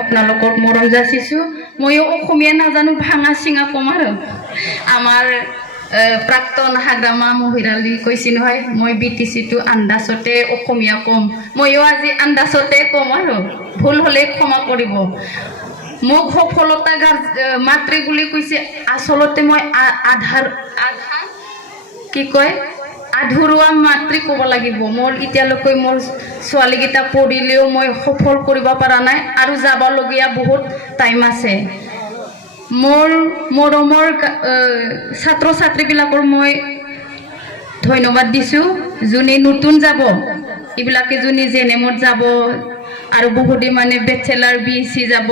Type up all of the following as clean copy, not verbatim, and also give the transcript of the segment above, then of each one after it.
আপোনালোকক মৰম যাচিছো ময়ো অসমীয়া নাজানো ভাঙা চিঙা কম আৰু আমাৰ প্ৰাক্তন হাগ্ৰামা মহিৰালী কৈছি নহয় মই বিটিচিটো আন্দাজতে অসমীয়া কম ময়ো আজি আন্দাজতে কম আৰু ভুল হলে ক্ষমা কৰিব মোক সফলতা মাতৃ বুলি কৈছে আচলতে মই আধা কি কয় আধৰুৱা মাতৃ ক'ব লাগিব মোৰ এতিয়ালৈকে মোৰ ছোৱালীকেইটা পঢ়িলেও মই সফল কৰিব পৰা নাই আৰু যাবলগীয়া বহুত টাইম আছে মোৰ মৰমৰ ছাত্ৰ ছাত্ৰীবিলাকৰ মই ধন্যবাদ দিছোঁ যোনে নতুন যাব এইবিলাকে যোনে জেনেমত যাব আৰু বহুতে মানে বেচেলাৰ বিএসসি যাব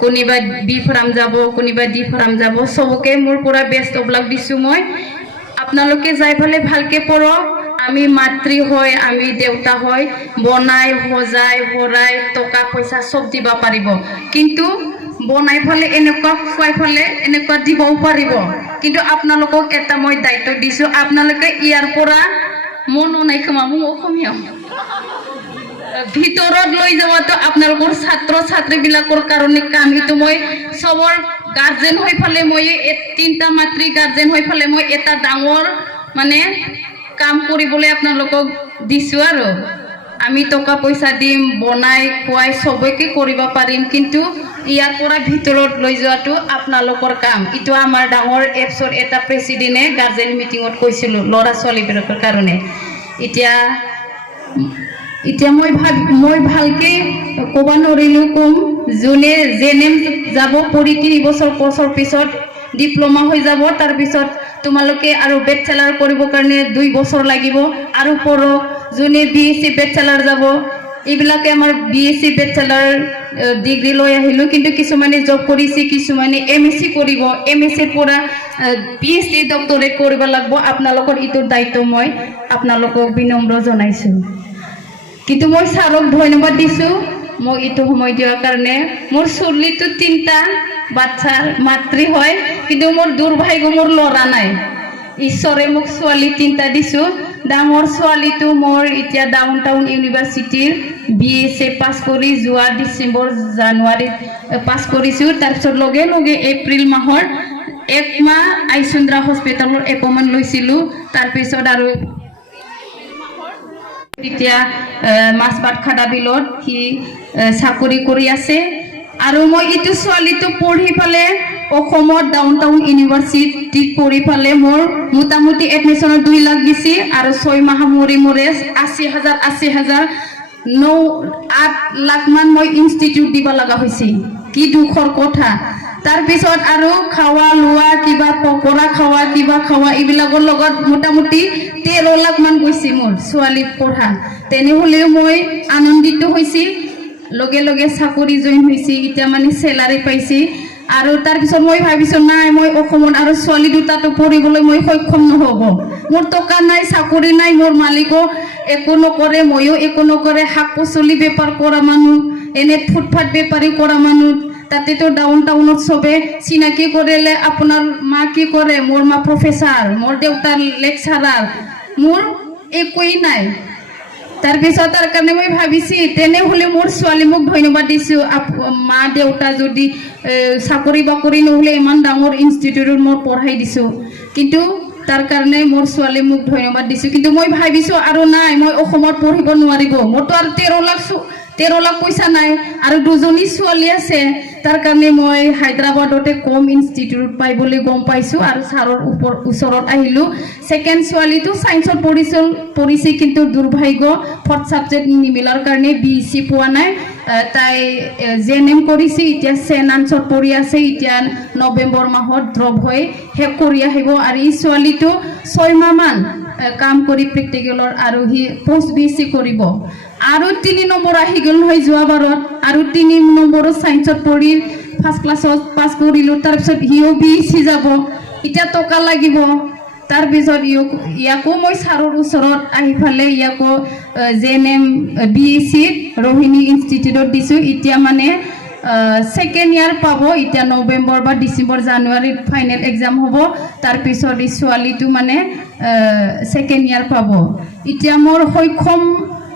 কোনোবা বি ফাৰ্ম যাব কোনোবা ডি ফাৰ্ম যাব সবকে মোৰ পৰা বেষ্ট অফ লাক দিছোঁ মই আপোনালোকে যাই ফেলে ভালকে পঢ়ক আমি মাতৃ হয় আমি দেউতা হয় বনাই সজাই ভৰাই টকা পইচা সব দিবা পাৰিব কিন্তু বনাই ফেলে এনেকুৱা খুৱাই ফেলে এনেকুৱা দিবও পাৰিব কিন্তু আপোনালোকক এটা মই দায়িত্ব দিছোঁ আপোনালোকে ইয়াৰ পৰা মন নাই খোমা মোক অসমীয়া ভিতৰত লৈ যাওয়াটো আপোনালোকৰ ছাত্ৰ ছাত্ৰীবিলাকৰ কাৰণে কাম এইটো মই সবৰ গাৰ্জেন হৈ ফেলে মই তিনটা মাতৃ গাৰ্জেন হৈ ফেলে মই এটা ডাঙৰ মানে কাম কৰিবলৈ আপোনালোকক দিছোঁ আৰু আমি টকা পইচা দিম বনাই খুৱাই সবকে কৰিব পাৰিম কিন্তু ইয়াৰ পৰা ভিতৰত লৈ যোৱাটো আপোনালোকৰ কাম এইটো আমাৰ ডাঙৰ এপছৰ এটা প্ৰেচিডেণ্টে গাৰ্জেন মিটিঙত কৈছিলোঁ ল'ৰা ছোৱালীবিলাকৰ কাৰণে এতিয়া মই ভালকে ক'ব নোৱাৰিলোঁ কম যোনে জেনেম যাব পৰি 3 বছৰ পিছত ডিপ্ল'মা হৈ যাব তাৰপিছত তোমালোকে আৰু বেচেলাৰ কৰিবৰ কাৰণে 2 বছৰ লাগিব আৰু পঢ়ক যোনে বিএসসি বেচেলাৰ যাব এইবিলাকে আমাৰ বিএসসি বেচেলাৰ ডিগ্ৰী লৈ আহিলোঁ কিন্তু কিছুমানে জব কৰিছে কিছুমানে এমএসসি কৰিব এমএসসিৰ পৰা পিএইচডি ডক্টৰেট কৰিব লাগিব আপোনালোকৰ এইটো দায়িত্ব মই আপোনালোকক বিনম্ৰ জনাইছোঁ কিন্তু মই ছাৰক ধন্যবাদ দিছোঁ মোক এইটো সময় দিয়াৰ কাৰণে মোৰ ছোৱালীটো 3টা বাচ্চাৰ মাতৃ হয় কিন্তু মোৰ দুৰ্ভাগ্য মোৰ ল'ৰা নাই ঈশ্বৰে মোক ছোৱালী 3টা দিছোঁ ডাঙৰ ছোৱালীটো মোৰ এতিয়া ডাউনটাউন ইউনিভাৰ্চিটিৰ বিএসএ পাছ কৰি যোৱা ডিচেম্বৰ জানুৱাৰীত পাছ কৰিছোঁ তাৰপিছত লগে লগে এপ্ৰিল মাহৰ 1 মাহ আইচুন্দ্ৰা হস্পিটেলৰ এপইণ্টমেণ্ট লৈছিলোঁ তাৰপিছত আৰু এতিয়া মাছবাট খাডা বিলত সি চাকৰি কৰি আছে আৰু মই এইটো ছোৱালীটো পঢ়ি ফালে অসমত ডাউনটাউন ইউনিভাৰ্চিটিত পঢ়ি ফালে মোৰ মোটামুটি এডমিশ্যনত 2 লাখ দিছে আৰু 6 মাহ মূৰে 80,000 8 লাখ মান মই ইনষ্টিটিউট দিব লগা হৈছে কি দুখৰ কথা তাৰপিছত আৰু খাওয়া লোৱা কিবা পকৰা খাওয়া কিবা খাওয়া এইবিলাকৰ লগত মোটামুটি 13 লাখ মান গৈছে মোৰ ছোৱালী পঢ়া তেনেহ'লেও মই আনন্দিত হৈছি লগে লগে চাকৰি জইন হৈছে এতিয়া মানে চেলাৰী পাইছে আৰু তাৰপিছত মই ভাবিছোঁ নাই মই অসমত আৰু ছোৱালী দুটাটো পঢ়িবলৈ মই সক্ষম নহ'ব মোৰ টকা নাই চাকৰি নাই মোৰ মালিকো একো নকৰে ময়ো একো নকৰে শাক পাচলি বেপাৰ কৰা মানুহ এনে ফুটফাট বেপাৰী কৰা মানুহ তাতেতো ডাউনটাউনত চবে চিনাকি কৰিলে আপোনাৰ মা কি কৰে মোৰ মা প্ৰফেচাৰ মোৰ দেউতা লেকচাৰাৰ মোৰ একোই নাই তাৰপিছত তাৰ কাৰণে মই ভাবিছি তেনেহ'লে মোৰ ছোৱালী মোক ধন্যবাদ দিছোঁ মা দেউতা যদি চাকৰি বাকৰি নহ'লে ইমান ডাঙৰ ইনষ্টিটিউটত মই পঢ়াই দিছোঁ কিন্তু তাৰ কাৰণে মোৰ ছোৱালী মোক ধন্যবাদ দিছোঁ কিন্তু মই ভাবিছোঁ আৰু নাই মই অসমত পঢ়িব নোৱাৰিব মোৰতো আৰু 13 লাখ পইচা নাই আৰু 2জনী ছোৱালী আছে তাৰ কাৰণে মই হায়দৰাবাদতে কম ইনষ্টিটিউট পাই বুলি গম পাইছোঁ আৰু ছাৰৰ ওচৰত আহিলোঁ ছেকেণ্ড ছোৱালীটো ছায়েন্সত পঢ়িছে কিন্তু দুৰ্ভাগ্য 4th ছাবজেক্ট নিমিলাৰ কাৰণে বিএসসি পোৱা নাই তাই জেএনএম কৰিছে এতিয়া চেনান্সত পঢ়ি আছে এতিয়া নৱেম্বৰ মাহত ড্ৰপ হৈ শেষ কৰি আহিব আৰু এই ছোৱালীটো 6 মাহ মান কাম কৰি প্ৰেক্টিকেলৰ আৰু সি পোষ্ট বিএসসি কৰিব আৰু 3 নম্বৰ আহি গ'ল নহয় যোৱাবাৰত আৰু 3 নম্বৰত ছায়েন্সত পঢ়ি ফাৰ্ষ্ট ক্লাছত পাছ কৰিলোঁ তাৰপিছত সিও বিএসসি যাব এতিয়া টকা লাগিব তাৰপিছত ইয়াকো মই ছাৰৰ ওচৰত আহি ফালে ইয়াকো জেএনএম বিএসসিত ৰোহিণী ইনষ্টিটিউটত দিছোঁ এতিয়া মানে সেকেন্ড ইয়াৰ পাবো এটা নভেম্বৰ বা ডিসেম্বৰ জানুয়াৰি ফাইনাল এক্সাম হবো তাৰ পিছত এই ছোৱালীটো মানে সেকেন্ড ইয়াৰ পাবো এতিয়া মোৰ সক্ষম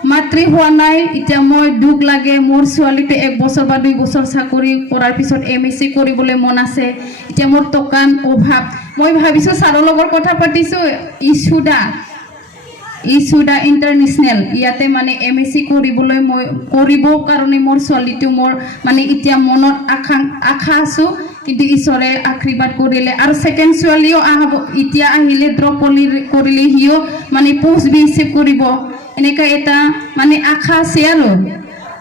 মাতৃ হোৱা নাই এতিয়া মই দুখ লাগে মোৰ ছোৱালীতে 1 বছৰ বা 2 বছৰ চাকৰি কৰাৰ পিছত MSc কৰিবলৈ মন আছে এতিয়া মোৰ টকাৰ অভাৱ মই ভাবিছো ছাৰৰ লগত কথা পাতিছো ইছুদা ইন্টাৰনেশ্যনেল ইয়াতে মানে MSc কৰিবলৈ মই কৰিব কাৰণে মোৰ ছোৱালীটো মোৰ মানে এতিয়া মনত আশা আছো কিন্তু ঈশ্বৰে আশীৰ্বাদ কৰিলে আৰু সেকেন্ড ছোৱালীও আহব এতিয়া আহিলে ড্ৰপ কৰিলে হিও মানে পোষ্ট BSc কৰিব এনেকা এটা মানে আশা আছে আৰু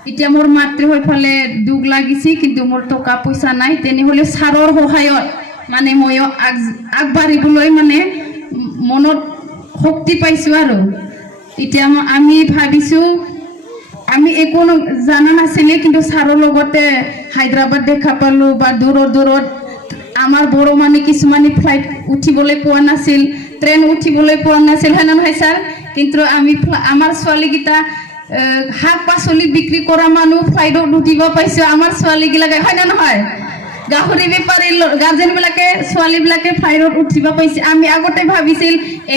এতিয়া মোৰ মাতৃ হৈ ফালে দুখ লাগিছে কিন্তু মোৰ টকা পইচা নাই তেনেহলে ছাৰৰ সহায়ত মানে মই আগবাঢ়িবলৈ মানে মনত শক্তি পাইছো আৰু এতিয়া আমি ভাবিছো আমি একো জানা নাছিলে কিন্তু ছাৰৰ লগতে হায়দৰাবাদ দেখা পালো বা দূৰত আমাৰ বড় মানে কিছুমানে ফ্লাইট উঠিবলৈ পোৱা নাছিল ট্ৰেইন উঠিবলৈ পোৱা নাছিল হয় না নহয় ছাৰ কিন্তু আমি আমাৰ ছোৱালীগিটা শাক পাচলি বিক্ৰী কৰা মানুহ ফ্লাইটত উঠিব পাইছো আমাৰ ছোৱালীগিলাকে হয় না নহয় গাহৰি বেপাৰী গাৰ্জেন বিলাকে ছোৱালী বিলাকে ফ্লাইটত উঠিব পাইছে আমি আগতে ভাবিছিল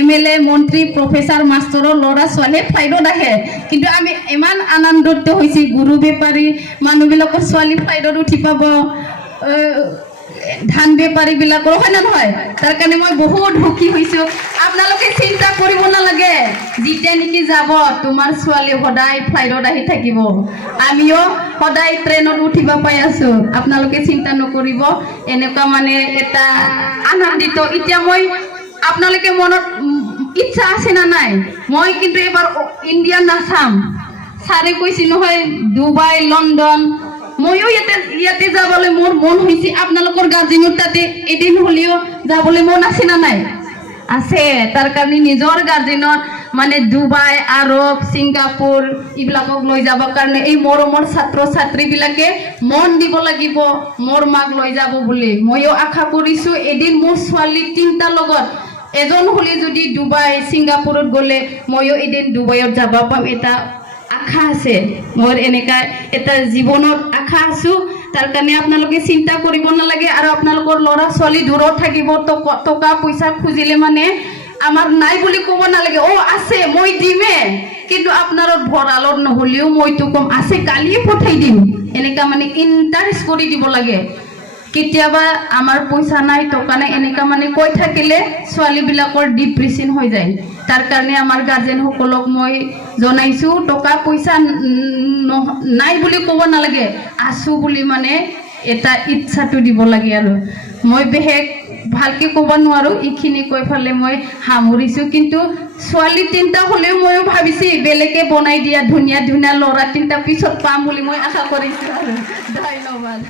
MLA মন্ত্ৰী প্ৰফেসৰ মাষ্টৰৰ ল'ৰা ছোৱালী ফ্লাইটত আহে কিন্তু আমি ইমান আনন্দিত হৈছি গুৰু বেপাৰী মানুহবিলাকৰ ছোৱালী ফ্লাইটত উঠি পাব ধান বেপাৰী বিলাকৰ হয় না নহয় তাৰ কাৰণে মই বহুত সুখী হৈছো আপোনালোকে চিন্তা কৰিব নালাগে যেতিয়া নেকি যাব তোমাৰ ছোৱালী সদায় ফ্লাইটত আহি থাকিব আমিও সদায় ট্ৰেইনত উঠিব পাই আছো আপোনালোকে চিন্তা নকৰিব এনেকুৱা মানে এটা আনন্দিত এতিয়া মই আপোনালোকে মনত ইচ্ছা আছে না নাই মই কিন্তু এবাৰ ইণ্ডিয়া নাচাম ছাৰে কৈছি নহয় ডুবাই লণ্ডন ময়ো ইয়াতে যাবলৈ মোৰ মন হৈছে আপোনালোকৰ গাৰ্জেনৰ তাতে এদিন হলেও যাবলৈ মন আছে না নাই আছে তাৰ কাৰণে নিজৰ গাৰ্জেনৰ মানে ডুবাই আৰব সিংগাপুৰ এইবিলাকক লৈ যাব কাৰণে এই মৰমৰ ছাত্ৰ ছাত্ৰী বিলাকে মন দিব লাগিব মোৰ মাক লৈ যাব বুলি ময়ো আশা কৰিছো এদিন মোৰ ছোৱালী 3টা লগত এজন হলে যদি ডুবাই সিংগাপুৰত গলে ময়ো এদিন ডুবাইত যাব পাম এটা আশা আছে মোৰ এনেকা এটা জীৱনত আশা আছো তাৰ কাৰণে আপোনালোকে চিন্তা কৰিব নালাগে আৰু আপোনালোকৰ ল'ৰা ছোৱালী দূৰত থাকিব টকা পইচা খুজিলে মানে আমার নাই বুলি ক'ব নালাগে ও আছে মই দিমে কিন্তু আপনার ভরালত নহলেও মই তো কম আছে কালিয়ে পঠাই দিম এনেকা মানে ইন্টারেস্ট কৰি দিব লাগে কেতিয়াবা আমাৰ পয়সা নাই টকা নাই এনেকা মানে কৈ থাকিলে ছোৱালী বিলাকৰ ডিপ্রেশন হৈ যায় তার কারণে আমার গার্জেন সকলক মই জনাইছো টকা পয়সা নাই বুলি ক'ব নালাগে আছো বুলি মানে এটা ইচ্ছাটো দিব লাগে আৰু মই বেহেক ভালকে ক'ব নোৱাৰো ইখিনি কৈ ফালে মই হামুৰিছো কিন্তু ছোৱালী 3টা হলেও মই ভাবিছি বেলেগে বনাই দিয়া ধুনীয়া ধুনীয়া ল'ৰা 3টা পিছত পাম বুলি মই আশা কৰিছো আৰু ধন্যবাদ।